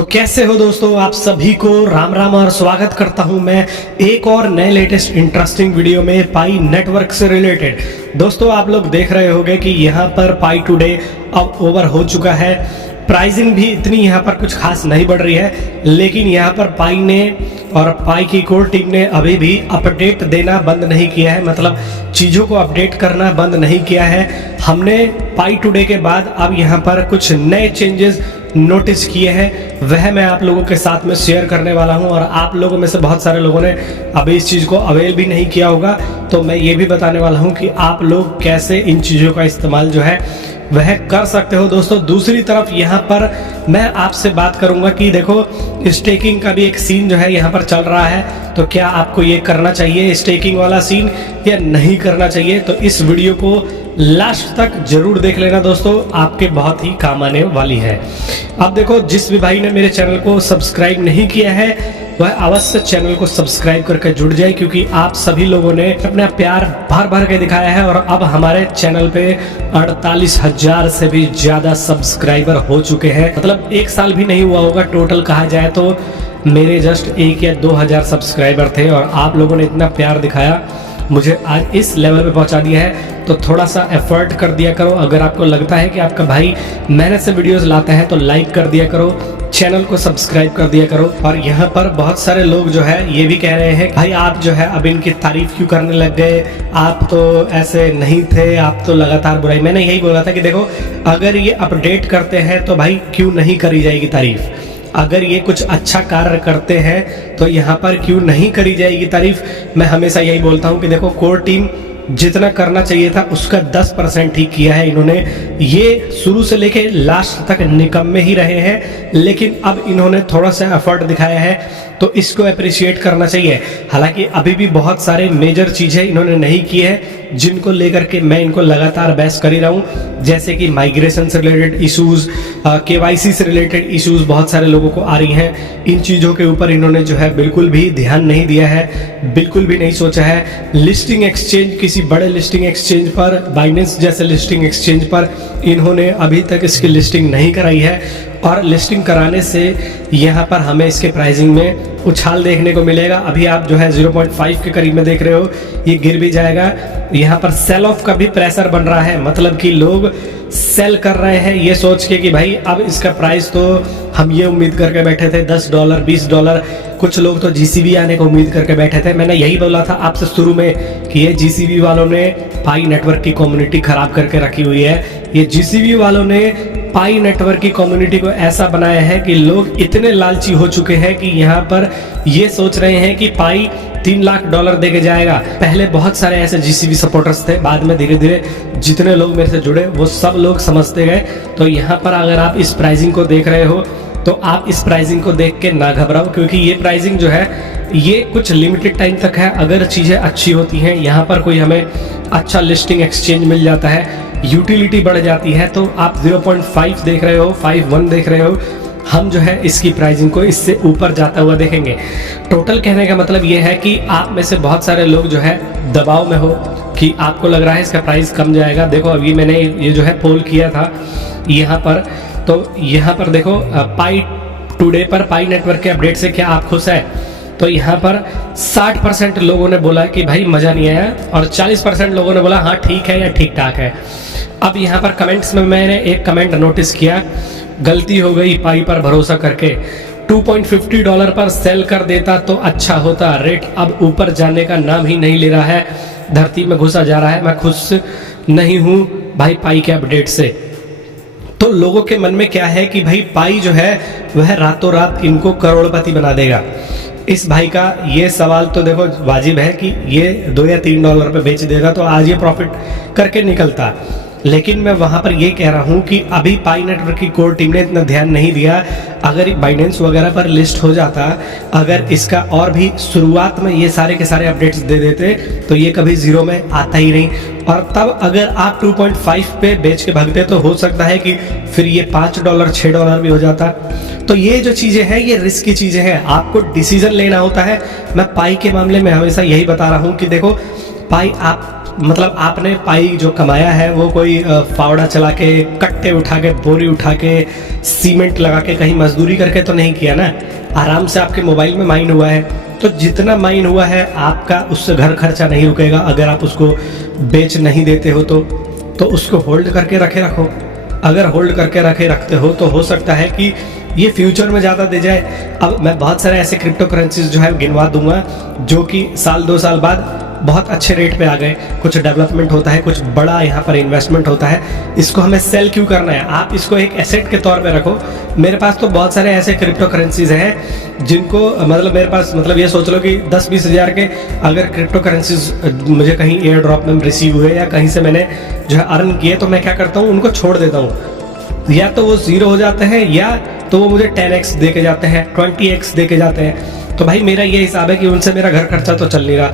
तो कैसे हो दोस्तों, आप सभी को राम राम और स्वागत करता हूं मैं एक और नए लेटेस्ट इंटरेस्टिंग वीडियो में पाई नेटवर्क से रिलेटेड। दोस्तों आप लोग देख रहे होंगे कि यहां पर पाई टुडे अब ओवर हो चुका है। प्राइसिंग भी इतनी यहाँ पर कुछ खास नहीं बढ़ रही है, लेकिन यहाँ पर पाई ने और पाई की कोर टीम ने अभी भी अपडेट देना बंद नहीं किया है, मतलब चीज़ों को अपडेट करना बंद नहीं किया है। हमने पाई टुडे के बाद अब यहाँ पर कुछ नए चेंजेस नोटिस किए हैं, वह मैं आप लोगों के साथ में शेयर करने वाला हूं। और आप लोगों में से बहुत सारे लोगों ने अभी इस चीज़ को अवेल भी नहीं किया होगा, तो मैं ये भी बताने वाला हूं कि आप लोग कैसे इन चीज़ों का इस्तेमाल जो है वह कर सकते हो। दोस्तों दूसरी तरफ यहाँ पर मैं आपसे बात करूंगा कि देखो स्टेकिंग का भी एक सीन जो है यहाँ पर चल रहा है, तो क्या आपको ये करना चाहिए स्टेकिंग वाला सीन या नहीं करना चाहिए। तो इस वीडियो को लास्ट तक जरूर देख लेना दोस्तों, आपके बहुत ही काम आने वाली है। अब देखो, जिस भी भाई ने मेरे चैनल को सब्सक्राइब नहीं किया है वह अवश्य चैनल को सब्सक्राइब करके जुड़ जाए, क्योंकि आप सभी लोगों ने अपना प्यार भर भर के दिखाया है और अब हमारे चैनल पे 48,000 से भी ज्यादा सब्सक्राइबर हो चुके हैं। मतलब एक साल भी नहीं हुआ होगा टोटल कहा जाए तो मेरे जस्ट 1 या 2,000 सब्सक्राइबर थे, और आप लोगों ने इतना प्यार दिखाया, मुझे आज इस लेवल पे पहुंचा दिया है। तो थोड़ा सा एफर्ट कर दिया करो। अगर आपको लगता है कि आपका भाई मेहनत से वीडियोस लाता है तो लाइक कर दिया करो, चैनल को सब्सक्राइब कर दिया करो। और यहाँ पर बहुत सारे लोग जो है ये भी कह रहे हैं भाई आप जो है अब इनकी तारीफ क्यों करने लग गए, आप तो ऐसे नहीं थे, आप तो लगातार बुराई। मैंने यही बोला था कि देखो अगर ये अपडेट करते हैं तो भाई क्यों नहीं करी जाएगी तारीफ, अगर ये कुछ अच्छा कार्य करते हैं तो यहाँ पर क्यों नहीं करी जाएगी तारीफ। मैं हमेशा यही बोलता हूँ कि देखो कोर टीम जितना करना चाहिए था उसका 10% ही किया है इन्होंने। ये शुरू से लेके लास्ट तक निकम्मे ही रहे हैं, लेकिन अब इन्होंने थोड़ा सा एफर्ट दिखाया है तो इसको अप्रिशिएट करना चाहिए। हालांकि अभी भी बहुत सारे मेजर चीज़ें इन्होंने नहीं की है जिनको लेकर के मैं इनको लगातार बहस कर ही रहा हूँ, जैसे कि माइग्रेशन से रिलेटेड इश्यूज, KYC से रिलेटेड इश्यूज बहुत सारे लोगों को आ रही हैं। इन चीज़ों के ऊपर इन्होंने जो है बिल्कुल भी ध्यान नहीं दिया है, बिल्कुल भी नहीं सोचा है। लिस्टिंग एक्सचेंज, किसी बड़े लिस्टिंग एक्सचेंज पर, बाइनेंस जैसे लिस्टिंग एक्सचेंज पर इन्होंने अभी तक इसकी लिस्टिंग नहीं कराई है, और लिस्टिंग कराने से यहाँ पर हमें इसके प्राइसिंग में उछाल देखने को मिलेगा। अभी आप जो है 0.5 के करीब में देख रहे हो, ये गिर भी जाएगा। यहाँ पर सेल ऑफ का भी प्रेशर बन रहा है, मतलब कि लोग सेल कर रहे हैं ये सोच के कि भाई अब इसका प्राइस, तो हम ये उम्मीद करके बैठे थे $10 $20, कुछ लोग तो GCB आने को उम्मीद करके बैठे थे। मैंने यही बोला था आपसे शुरू में कि ये GCB वालों ने पाई नेटवर्क की कम्युनिटी खराब करके रखी हुई है। ये GCB वालों ने पाई नेटवर्क की कम्युनिटी को ऐसा बनाया है कि लोग इतने लालची हो चुके हैं कि यहाँ पर ये सोच रहे हैं कि पाई $3 लाख दे के जाएगा। पहले बहुत सारे ऐसे GCB सपोर्टर्स थे, बाद में धीरे धीरे जितने लोग मेरे से जुड़े वो सब लोग समझते गए। तो यहाँ पर अगर आप इस प्राइसिंग को देख रहे हो तो आप इस प्राइसिंग को देख के ना घबराओ, क्योंकि ये प्राइसिंग जो है ये कुछ लिमिटेड टाइम तक है। अगर चीज़ें अच्छी होती हैं, यहाँ पर कोई हमें अच्छा लिस्टिंग एक्सचेंज मिल जाता है, यूटिलिटी बढ़ जाती है, तो आप 0.5 देख रहे हो, 5.1 देख रहे हो, हम जो है इसकी प्राइसिंग को इससे ऊपर जाता हुआ देखेंगे। टोटल कहने का मतलब ये है कि आप में से बहुत सारे लोग जो है दबाव में हो कि आपको लग रहा है इसका प्राइस कम जाएगा। देखो अभी मैंने ये जो है पोल किया था यहाँ पर, तो यहाँ पर देखो पाई टुडे पर पाई नेटवर्क के अपडेट से क्या आप खुश है, तो यहाँ पर 60% लोगों ने बोला कि भाई मज़ा नहीं आया, और 40% लोगों ने बोला हाँ ठीक है या ठीक ठाक है। अब यहाँ पर कमेंट्स में मैंने एक कमेंट नोटिस किया, गलती हो गई पाई पर भरोसा करके, $2.50 पर सेल कर देता तो अच्छा होता। रेट अब ऊपर जाने का नाम ही नहीं ले रहा है, धरती में घुसा जा रहा है। मैं खुश नहीं हूँ भाई पाई के अपडेट से। तो लोगों के मन में क्या है कि भाई पाई जो है वह रातों रात इनको करोड़पति बना देगा। इस भाई का ये सवाल तो देखो वाजिब है कि ये $2 या $3 पे बेच देगा तो आज ये प्रॉफिट करके निकलता, लेकिन मैं वहाँ पर ये कह रहा हूँ कि अभी पाई नेटवर्क की कोर टीम ने इतना ध्यान नहीं दिया। अगर बाइनेंस वगैरह पर लिस्ट हो जाता, अगर इसका और भी शुरुआत में ये सारे के सारे अपडेट्स दे देते तो ये कभी जीरो में आता ही नहीं, और तब अगर आप 2.5 पे बेच के भागते तो हो सकता है कि फिर ये $5 $6 भी हो जाता। तो ये जो चीज़ें हैं ये रिस्क की चीज़ें हैं, आपको डिसीजन लेना होता है। मैं पाई के मामले में हमेशा यही बता रहा हूँ कि देखो पाई आप मतलब आपने पाई जो कमाया है वो कोई फावड़ा चला के, कट्टे उठा के, बोरी उठा के, सीमेंट लगा के, कहीं मजदूरी करके तो नहीं किया ना। आराम से आपके मोबाइल में माइन हुआ है, तो जितना माइन हुआ है आपका उससे घर खर्चा नहीं रुकेगा। अगर आप उसको बेच नहीं देते हो तो उसको होल्ड करके रखो। अगर होल्ड करके रखते हो तो हो सकता है कि ये फ्यूचर में ज़्यादा दे जाए। अब मैं बहुत सारे ऐसे क्रिप्टो करेंसीज जो है गिनवा दूंगा जो कि साल 2 साल बाद बहुत अच्छे रेट पे आ गए। कुछ डेवलपमेंट होता है, कुछ बड़ा यहाँ पर इन्वेस्टमेंट होता है। इसको हमें सेल क्यों करना है, आप इसको एक एसेट के तौर पे रखो। मेरे पास तो बहुत सारे ऐसे क्रिप्टो करेंसीज हैं जिनको मतलब मेरे पास मतलब ये सोच लो कि 10-20 हज़ार के अगर क्रिप्टो करेंसीज मुझे कहीं एयर ड्रॉप में रिसीव हुए या कहीं से मैंने जो है अर्न किए, तो मैं क्या करता हूँ, उनको छोड़ देता हूँ। या तो वो 0 हो जाते हैं या तो वो मुझे 10x दे के जाते हैं, 20x दे के जाते हैं। तो भाई मेरा ये हिसाब है कि उनसे मेरा घर खर्चा तो चल नहीं रहा,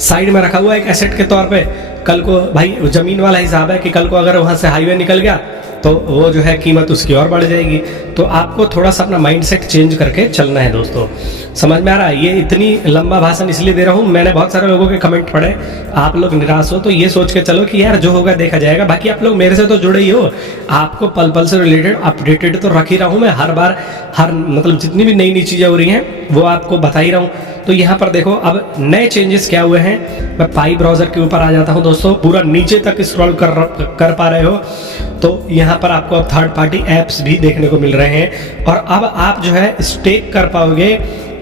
साइड में रखा हुआ एक एसेट के तौर पे। कल को भाई ज़मीन वाला हिसाब है कि कल को अगर वहाँ से हाईवे निकल गया तो वो जो है कीमत उसकी और बढ़ जाएगी। तो आपको थोड़ा सा अपना माइंडसेट चेंज करके चलना है दोस्तों। समझ में आ रहा है? ये इतनी लंबा भाषण इसलिए दे रहा हूँ, मैंने बहुत सारे लोगों के कमेंट पढ़े, आप लोग निराश हो तो ये सोच के चलो कि यार जो होगा देखा जाएगा। बाकी आप लोग मेरे से तो जुड़े ही हो, आपको पल पल से रिलेटेड अपडेटेड तो रख ही रहा हूँ मैं। हर बार मतलब जितनी भी नई चीज़ें हो रही हैं वो आपको बता ही रहा हूँ। तो यहाँ पर देखो अब नए चेंजेस क्या हुए हैं। मैं पाई ब्राउज़र के ऊपर आ जाता हूँ दोस्तों, पूरा नीचे तक स्क्रॉल कर पा रहे हो तो यहाँ पर आपको अब थर्ड पार्टी ऐप्स भी देखने को मिल रहे हैं। और अब आप जो है स्टेक कर पाओगे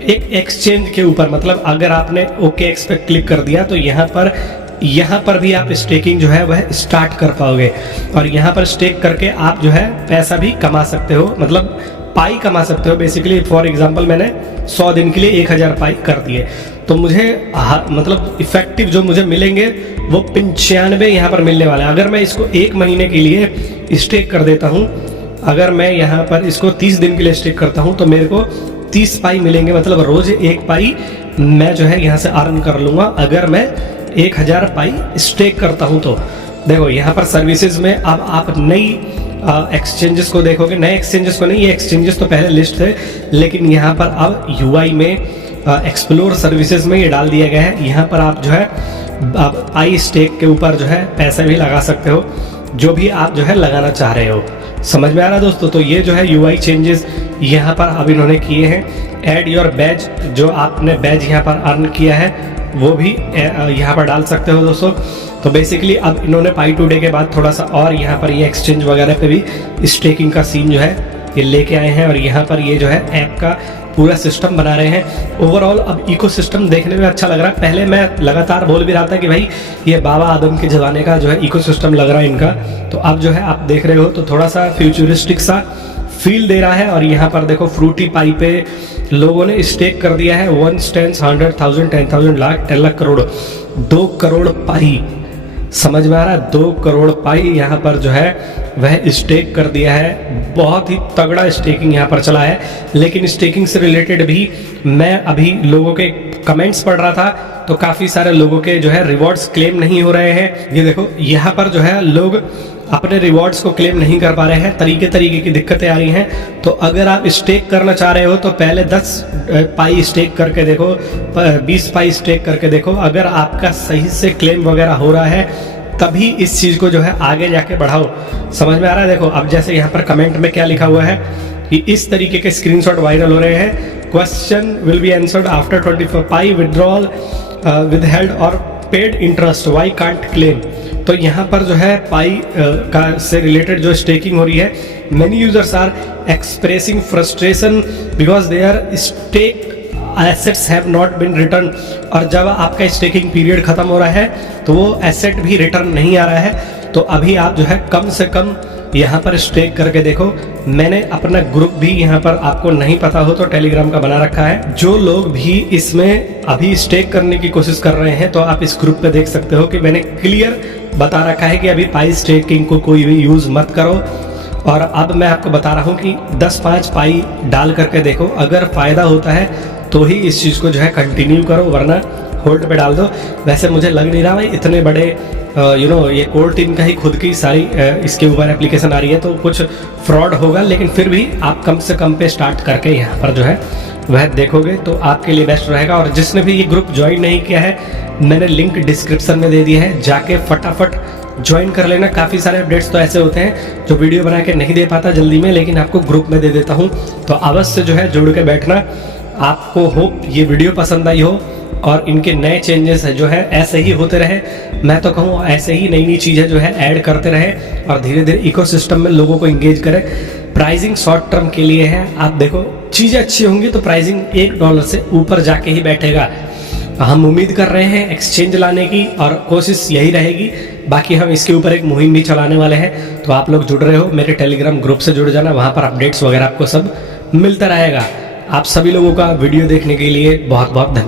एक एक्सचेंज के ऊपर। मतलब अगर आपने OKX पे क्लिक कर दिया तो यहाँ पर भी आप स्टेकिंग जो है वह स्टार्ट कर पाओगे। और यहाँ पर स्टेक करके आप जो है पैसा भी कमा सकते हो, मतलब पाई कमा सकते हो। बेसिकली फॉर एग्जांपल मैंने 100 दिन के लिए 1000 पाई कर दिए तो मुझे मतलब इफेक्टिव जो मुझे मिलेंगे वो 95 यहाँ पर मिलने वाला है। अगर मैं इसको 1 महीने के लिए स्टेक कर देता हूँ, अगर मैं यहाँ पर इसको 30 दिन के लिए स्टेक करता हूँ तो मेरे को 30 पाई मिलेंगे। मतलब रोज 1 पाई मैं जो है यहाँ से अर्न कर लूँगा अगर मैं 1000 पाई स्टेक करता हूँ। तो देखो यहाँ पर सर्विसेज में अब आप नई एक्सचेंजेस को देखोगे, नए एक्सचेंजेस को नहीं, ये एक्सचेंजेस तो पहले लिस्ट थे, लेकिन यहाँ पर अब UI में एक्सप्लोर सर्विसेज में ये डाल दिया गया है। यहाँ पर आप जो है पाई स्टेक के ऊपर जो है पैसे भी लगा सकते हो, जो भी आप जो है लगाना चाह रहे हो। समझ में आ रहा है दोस्तों? तो ये जो है UI चेंजेस यहाँ पर अब इन्होंने किए हैं। ऐड योर बैज, जो आपने बैज यहाँ पर अर्न किया है वो भी यहाँ पर डाल सकते हो दोस्तों। तो बेसिकली अब इन्होंने पाई टुडे के बाद थोड़ा सा और यहाँ पर ये एक्सचेंज वगैरह पे भी स्टेकिंग का सीन जो है ये लेके आए हैं और यहाँ पर ये जो है ऐप का पूरा सिस्टम बना रहे हैं। ओवरऑल अब इकोसिस्टम देखने में अच्छा लग रहा है। पहले मैं लगातार बोल भी रहा था कि भाई ये बाबा आदम के ज़माने का जो है इकोसिस्टम लग रहा है इनका, तो अब जो है आप देख रहे हो तो थोड़ा सा फ्यूचरिस्टिक सा फील दे रहा है। और यहाँ पर देखो फ्रूटी पाई पे लोगों ने स्टेक कर दिया है 1 10 100,000 10,000 लाख 10 लाख करोड़ 2 करोड़ पाई। समझ में आ रहा है? 2 करोड़ पाई यहाँ पर जो है वह स्टेक कर दिया है। बहुत ही तगड़ा स्टेकिंग यहाँ पर चला है। लेकिन स्टेकिंग से रिलेटेड भी मैं अभी लोगों के कमेंट्स पढ़ रहा था तो काफ़ी सारे लोगों के जो है रिवॉर्ड्स क्लेम नहीं हो रहे हैं। ये देखो यहाँ पर जो है लोग अपने रिवॉर्ड्स को क्लेम नहीं कर पा रहे हैं, तरीके की दिक्कतें आ रही हैं। तो अगर आप स्टेक करना चाह रहे हो तो पहले 10 पाई स्टेक करके देखो, 20 पाई स्टेक करके देखो। अगर आपका सही से क्लेम वगैरह हो रहा है तभी इस चीज़ को जो है आगे जाके बढ़ाओ। समझ में आ रहा है? देखो अब जैसे यहाँ पर कमेंट में क्या लिखा हुआ है कि इस तरीके के स्क्रीनशॉट वायरल हो रहे हैं। Question will be answered after 24 pie withdrawal withheld और paid interest, why can't claim. तो यहाँ पर जो है पाई का से रिलेटेड जो स्टेकिंग हो रही है, many users are expressing frustration because their stake assets have not been return. और जब आपका स्टेकिंग पीरियड खत्म हो रहा है तो वो एसेट भी रिटर्न नहीं आ रहा है। तो अभी आप जो है कम से कम यहाँ पर स्टेक करके देखो। मैंने अपना ग्रुप भी यहाँ पर, आपको नहीं पता हो तो टेलीग्राम का बना रखा है। जो लोग भी इसमें अभी स्टेक करने की कोशिश कर रहे हैं तो आप इस ग्रुप पे देख सकते हो कि मैंने क्लियर बता रखा है कि अभी पाई स्टेकिंग को कोई भी यूज़ मत करो। और अब मैं आपको बता रहा हूँ कि 10-5 पाई डाल करके देखो, अगर फ़ायदा होता है तो ही इस चीज़ को जो है कंटिन्यू करो, वरना होल्ड पे डाल दो। वैसे मुझे लग नहीं रहा भाई इतने बड़े ये कोर टीम का ही खुद की सारी इसके ऊपर एप्लीकेशन आ रही है, तो कुछ फ्रॉड होगा, लेकिन फिर भी आप कम से कम पे स्टार्ट करके यहाँ पर जो है वह देखोगे तो आपके लिए बेस्ट रहेगा। और जिसने भी ये ग्रुप ज्वाइन नहीं किया है, मैंने लिंक डिस्क्रिप्शन में दे दिया है, जाके फटाफट ज्वाइन कर लेना। काफ़ी सारे अपडेट्स तो ऐसे होते हैं जो वीडियो बना के नहीं दे पाता जल्दी में, लेकिन आपको ग्रुप में दे देता हूँ, तो अवश्य जो है जुड़ के बैठना। आपको होप ये वीडियो पसंद आई हो और इनके नए चेंजेस है जो है ऐसे ही होते रहे। मैं तो कहूँ ऐसे ही नई नई चीज़ें जो है ऐड करते रहे और धीरे धीरे इकोसिस्टम में लोगों को इंगेज करें। प्राइसिंग शॉर्ट टर्म के लिए है, आप देखो चीज़ें अच्छी होंगी तो प्राइसिंग $1 से ऊपर जाके ही बैठेगा। हम उम्मीद कर रहे हैं एक्सचेंज लाने की और कोशिश यही रहेगी। बाकी हम इसके ऊपर एक मुहिम भी चलाने वाले हैं, तो आप लोग जुड़ रहे हो मेरे टेलीग्राम ग्रुप से जुड़ जाना, वहाँ पर अपडेट्स वगैरह आपको सब मिलता रहेगा। आप सभी लोगों का वीडियो देखने के लिए बहुत बहुत धन्यवाद।